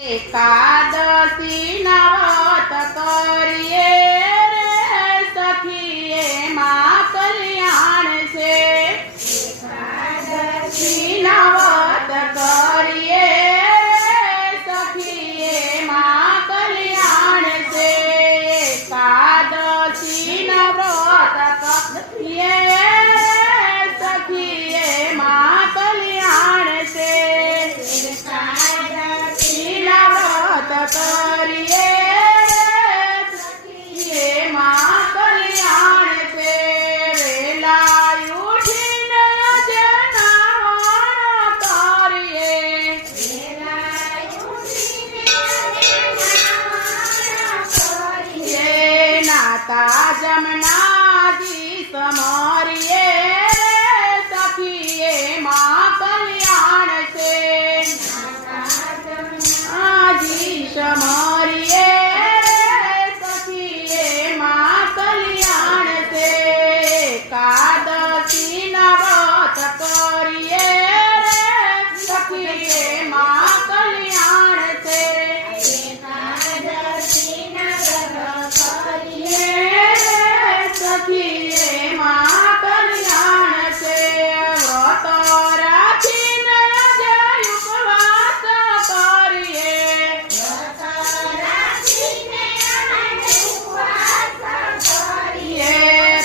एकादशी नवत करिए रे सखिए माँ कल्याण से। एकादशी नवत करिए रे सखिए माँ कल्याण से। एकादशी नवत करिए रे सखिए माँ कल्याण से। करिए सखिए माँ कल्याण से। वेला उठीने जनावण करिए। नाता जमुना जी समरिए सखिए माँ कल्याण से। समरिए सखिए माँ कल्याण से। एकादशी नवत करिए सखिए माँ कल्याण से। एकादशी नवत करिए सखिए माँ कल्याण से। व्रत राखीने जय उपवास करिए।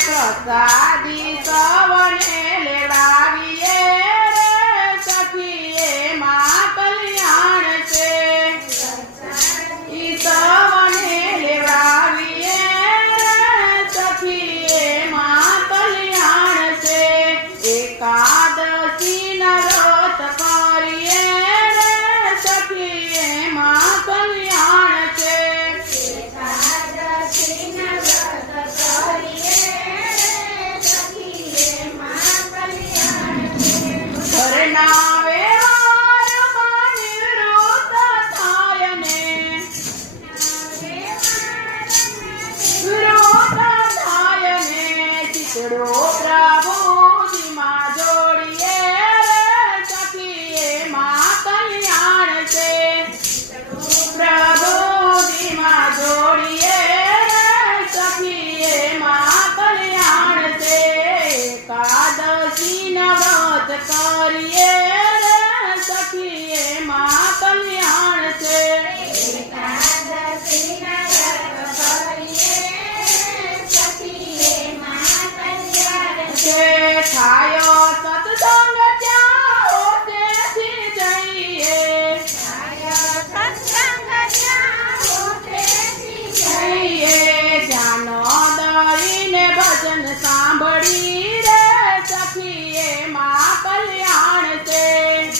प्रसादी सवने लेवाविए रे सखिए माँ कल्याण से। सवने लेवाविए रे सखिए माँ कल्याण से। एकादशी नवत करिए रे सखिए माँ कल्याण से। प्रभु माँ जोड़िए रे सखिए माँ कल्याण से। प्रभु माँ जोड़िए रे सखिए माँ कल्याण से। एकादशी नवत करिए रे सखिए माँ कल्याण से। एकादशी नवत करिए सखिए माँ कल्याण से। थायो सत्संग जाओ तेथी जइए। थायो सत्संग जाओ तेथी जइए। जानो दईने भजन सांभળી रे सखिए माँ कल्याण से।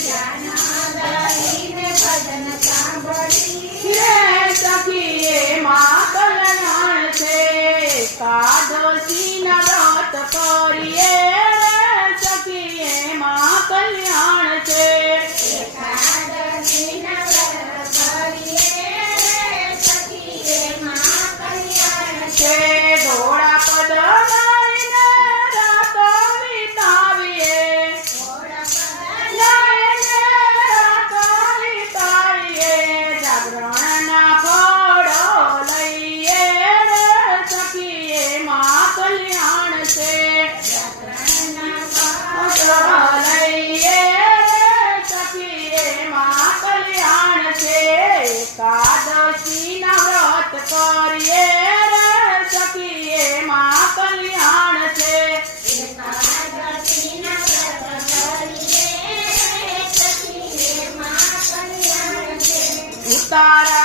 जानो दईने भजन सांभળી रे सखिए माँ कल्याण से। एकादशी नवत करिए रे सखिए माँ कल्याण से। एकादशी नवत करिए रे सखिए माँ कल्याण से। धोड़ा पद गाઈને રાત વિતાવીએ। ધોળા પદ ગાઈને રાત વિતાવીએ। જાગરણના ફળો લઈએ રે સખિએ માँ કલ્યાણ से। જાગરણના ફળો લઈએ રે સખિએ માँ કલ્યાણ से। એકાદશીના વ્રત કરીએ રે સખિએ માँ કલ્યાણ से। એકાદશીના વ્રત કરીએ રે સખિએ માँ કલ્યાણ से। ઉતારા